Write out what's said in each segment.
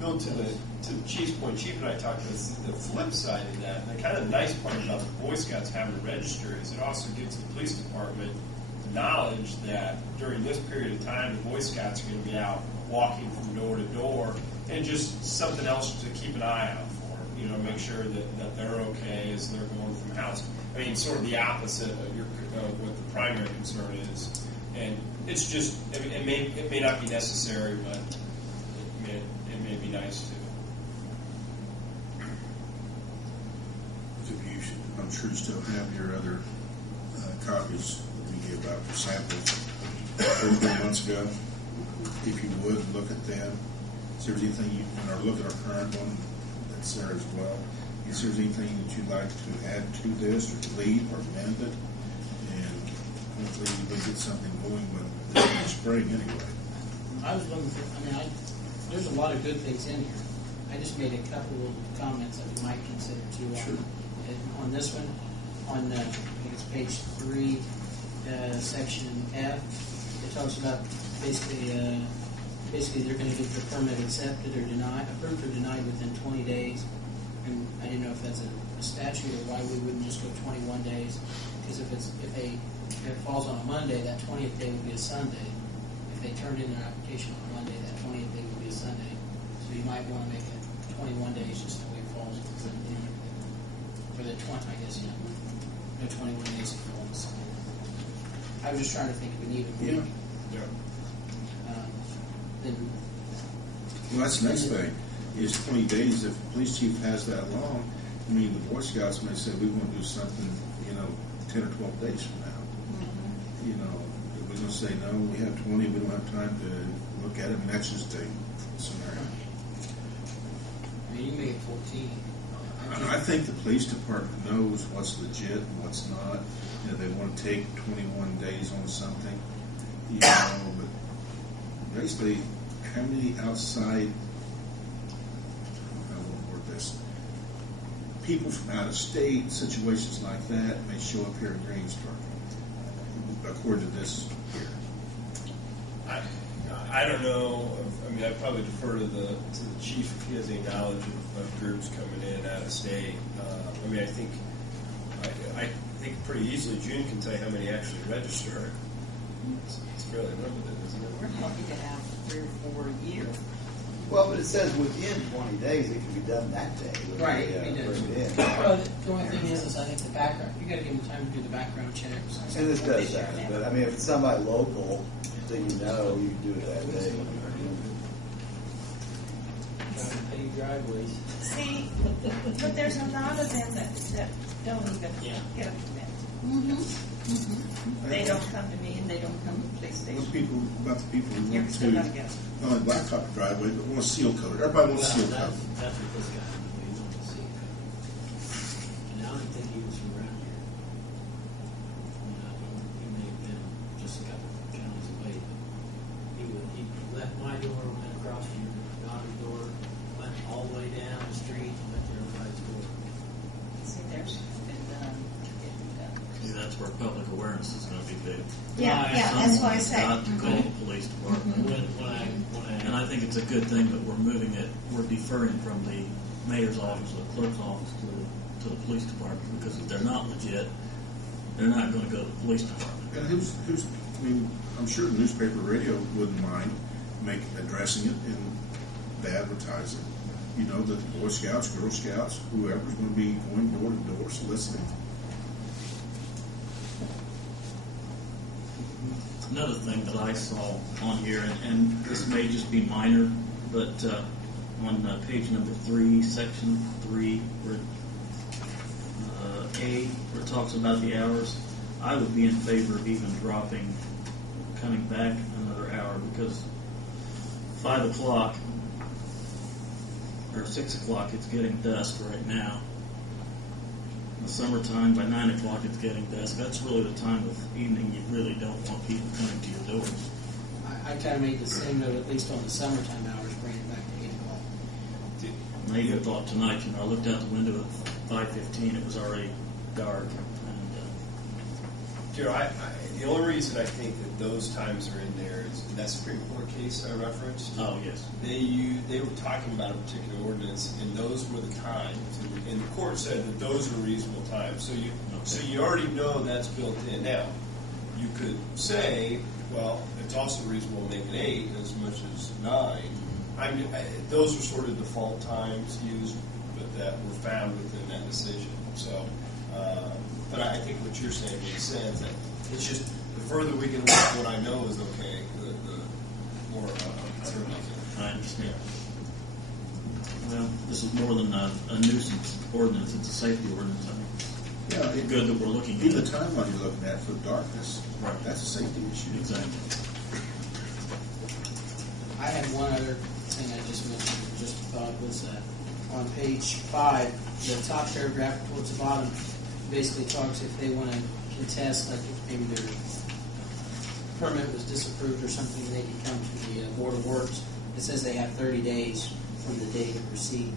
Bill, to the Chief's point, Chief and I talked about the flip side of that. And the kind of nice part about the Boy Scouts having to register is it also gives the police department the knowledge that during this period of time, the Boy Scouts are going to be out walking from door to door, and just something else to keep an eye out for. You know, make sure that they're okay as they're going from house. I mean, sort of the opposite of what the primary concern is. And it's just, it may not be necessary, but it may be nice to. I'm sure you still have your other copies that we gave out for samples 4 months ago. If you would, look at them. Is there anything or look at our current one that's there as well. Is there anything that you'd like to add to this or delete or amend it? And hopefully we'll get something going in the spring anyway. I was looking for, there's a lot of good things in here. I just made a couple of comments that we might consider too. Sure. On this one, on I think it's page 3, section F, it talks about basically they're going to get the permit accepted or denied, approved or denied within 20 days. And I didn't know if that's a statute or why we wouldn't just go 21 days. Because if it falls on a Monday, that 20th day would be a Sunday. If they turned in their application on Monday, that 20th day would be a Sunday. So you might want to make it 21 days just the way it falls. For the 20, I guess, no 21 days if it falls. I was just trying to think if we need a week. Yeah. Then. Well, that's the next thing. Is 20 days. If the police chief has that long, I mean, the Boy Scouts may say we want to do something, 10 or 12 days from now. Mm-hmm. If we're going to say no, we have 20, we don't have time to look at it, and that's just a scenario. You made 14. I think the police department knows what's legit and what's not. They want to take 21 days on something, but basically, how many outside, I won't word this, people from out of state, situations like that, may show up here in Greensburg, according to this here. I don't know. I'd probably defer to the chief if he has any knowledge of groups coming in out of state. I think pretty easily June can tell you how many actually register. It's fairly limited, isn't it? We're lucky to have 3 or 4 a year. Well, but it says within 20 days it can be done that day. Right. Well, the only thing is I think the background. You got to give them time to do the background checks. and this does that. But if it's somebody local that you know, you can do it that day. Pay driveways. See, but there's a lot of them that don't even get a permit. Mm-hmm. Mm-hmm. They don't come to me and they don't come to the police station. About the people who You're want still to gonna get them. not only blacktop the driveway, but want to seal coat it. Everybody wants seal coat. That's what this guy wants to see. And I don't think he was from around here. He may have been just a couple of counties away. But he left my door, went across to your daughter's door, went all the way down the street, and went to everybody's door. See, there's been done, getting done. See, that's where public awareness is going to be big. Yeah, that's why I say. Got to call the police department. And I think it's a good thing that we're moving it, we're deferring from the mayor's office or the clerk's office to the police department, because if they're not legit, they're not going to go to the police department. And I'm sure the newspaper, radio wouldn't mind addressing it and advertise it. That the Boy Scouts, Girl Scouts, whoever's going to be going door to door soliciting. Another thing that I saw on here, and this may just be minor, but on page number 3, section 3, where where it talks about the hours, I would be in favor of even coming back another hour, because 5 o'clock or 6 o'clock, it's getting dusk right now. In the summertime, by 9 o'clock, it's getting dusk. That's really the time of evening you really don't want people coming to your doors. I kind of made the same note, at least on the summertime hours, bring it back to 8 o'clock. And I even thought tonight, I looked out the window at 5:15, it was already dark. And, Joe, The only reason I think that those times are in there is that Supreme Court case I referenced. Oh, yes. They were talking about a particular ordinance, and those were the times, and the court said that those are reasonable times. So you already know that's built in. Now, you could say, well, it's also reasonable to make it 8 as much as 9. Those are sort of default times used, but that were found within that decision. So, but I think what you're saying makes sense. That it's just the further we can look what I know is okay, the more concerned I get. I understand. Well, this is more than a nuisance ordinance; it's a safety ordinance. I mean, Yeah, it's good that we're looking at even it. the timeline you're looking at for darkness, Right. that's a safety issue. Exactly. I had one other thing I just mentioned, just thought was on page 5, the top paragraph towards the bottom basically talks if they want to contest, like if maybe their permit was disapproved or something, they can come to the Board of Works. It says they have 30 days from the date of receipt,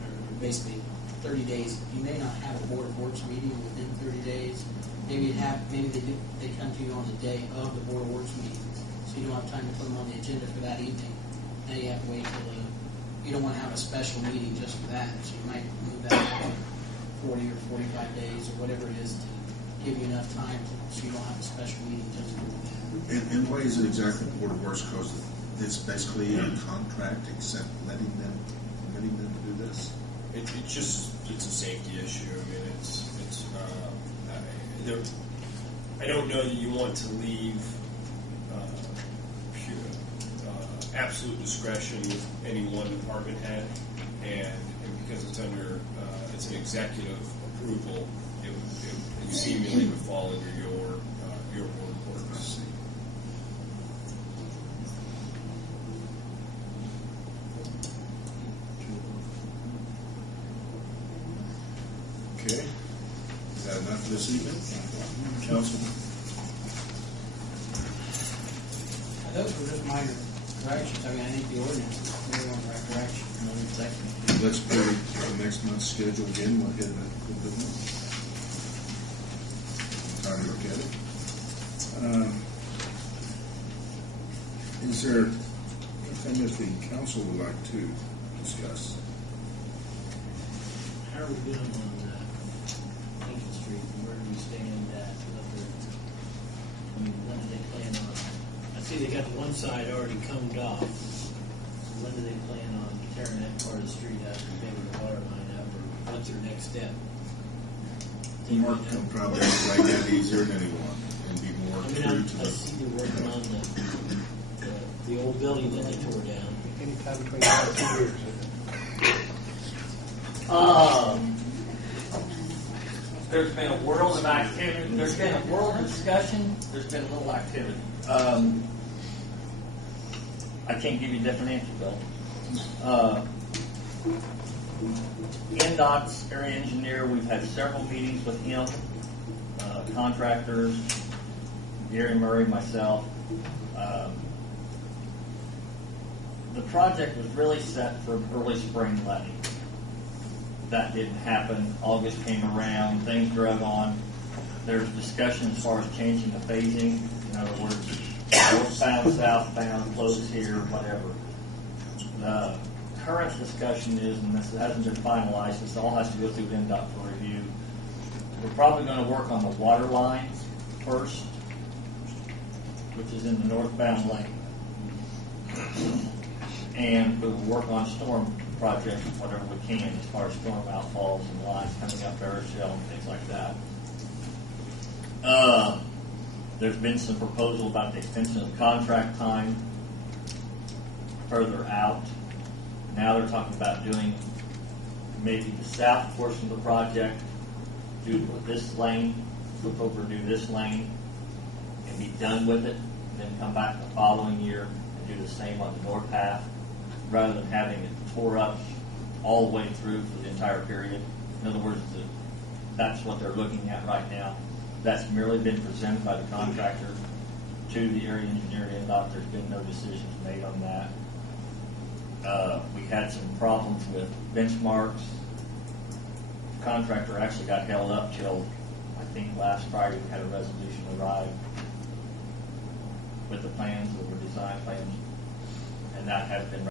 or basically 30 days. You may not have a Board of Works meeting within 30 days. Maybe they come to you on the day of the Board of Works meeting, so you don't have time to put them on the agenda for that evening. Now you have to wait till you don't want to have a special meeting just for that, so you might move that out 40 or 45 days or whatever it is to give you enough time so you don't have a special meeting just for that. And why is it exactly the Board of Works code? It's basically a contract, except permitting them to do this. It's a safety issue. I mean, I don't know that you want to leave absolute discretion with any one department head, and because it's under it's an executive approval, it seemingly would fall under your board of works. Okay. Is that enough for this evening? Council? Those were just minor corrections. I mean, I think the ordinance is moving in the right direction. Let's put the next month's schedule again. We'll hit it a little bit more. Time to look at it. Is there anything that the council would like to discuss? How are we doing on Lincoln Street? Where do we stand at? I mean, when do they plan on? I see they got one side already combed off. So when do they plan on tearing that part of the street out and maybe the water line out? Or what's their next step? Mark can probably explain that easier than anyone and be more I true mean, to I see they're working on the old building that they tore down. There's been a world of activity. There's been a world of discussion. There's been a little activity. I can't give you a different answer, though. NDOT's area engineer, we've had several meetings with him, contractors, Gary Murray, myself. The project was really set for early spring letting. That didn't happen. August came around, things drug on. There's discussion as far as changing the phasing. In other words, northbound, southbound, close here, whatever. The current discussion is, and this hasn't been finalized, this all has to go through NDOT for review. We're probably going to work on the water line first, which is in the northbound lane. And we'll work on storm projects, whatever we can, as far as storm outfalls and lines coming up Barrowshell and things like that. There's been some proposal about the extension of contract time further out. Now they're talking about doing maybe the south portion of the project, do this lane, flip over, do this lane, and be done with it, and then come back the following year and do the same on the north half, rather than having it tore up all the way through for the entire period. In other words, that's what they're looking at right now. That's merely been presented by the contractor to the area engineer and NDOT. There's been no decisions made on that. We had some problems with benchmarks. The contractor actually got held up till, I think, last Friday we had a resolution arrive. with the plans, with the design plans, and that has been